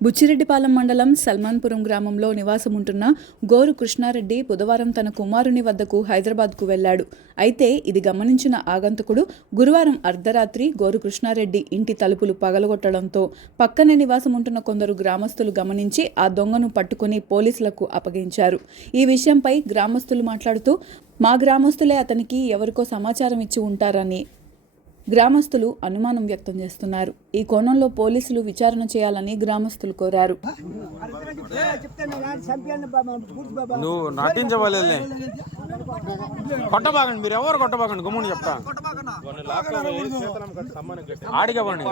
బుచ్చిరెడ్డిపాలెం మండలం సల్మాన్పురం గ్రామంలో నివాసం ఉంటున్న గోరు కృష్ణారెడ్డి బుధవారం తన కుమారుని వద్దకు హైదరాబాద్కు వెళ్ళాడు అయితే ఇది గమనించిన ఆగంతకుడు గురువారం అర్ధరాత్రి గోరు కృష్ణారెడ్డి ఇంటి తలుపులు పగలగొట్టడంతో పక్కనే నివాసం ఉంటున్న కొందరు గ్రామస్తులు గమనించి ఆ దొంగను పట్టుకుని పోలీసులకు అప్పగించారు. ఈ విషయంపై గ్రామస్తులు మాట్లాడుతూ మా గ్రామస్తులే అతనికి ఎవరికో సమాచారం ఇచ్చి ఉంటారని గ్రామస్తులు అనుమానం వ్యక్తం చేస్తున్నారు. ఈ కోణంలో పోలీసులు విచారణ చేయాలని గ్రామస్తులు కోరారు. నువ్వు కొట్టబాగండి మీరు ఎవరు కొట్టబాగండి గుమ్ముని చెప్తా. ఆడిగవ్వండి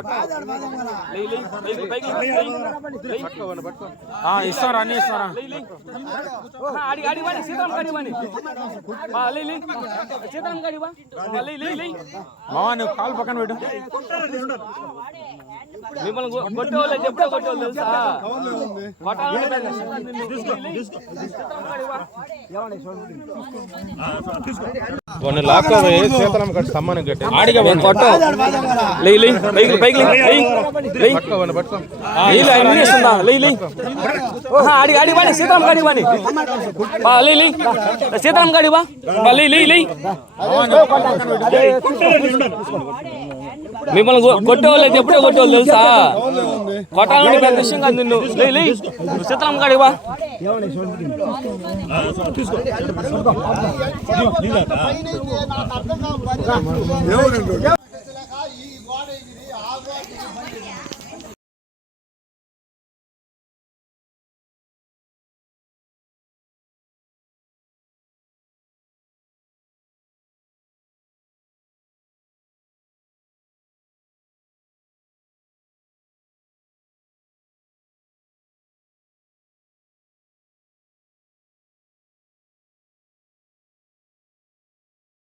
ఆ, ఇస్తారా అన్ని మావా నువ్వు కాలు పక్కన పెట్టు. మిమ్మల్ని కొట్టేవాళ్ళు ఎప్పుడో కొట్టేవాళ్ళు తెలుసా? కొట్టాలంటే పెద్ద సీతారాం నిన్ను. లే, లే. సీతారాం గాడి వా. ఆడిగవ్వండి లే లే పైకి పైకి లే లే లే లే. లే అన్ని ఇస్తుందా లే లే. ఆ, ఆడి ఆడి వాడి సీతారాం గాడి వాడి. ఆ, లే లే సీతారాం గాడి వా ఆ, లే లే లే. మిమ్మల్ని కొట్టేవాళ్ళు అయితే ఎప్పుడో కొట్టేవాళ్ళు తెలుసా? కొట్టాలంటే పెద్ద విషయం కాదు నిన్ను. లే లే. నువ్వు సీతారాం గాడి వా ఎవరు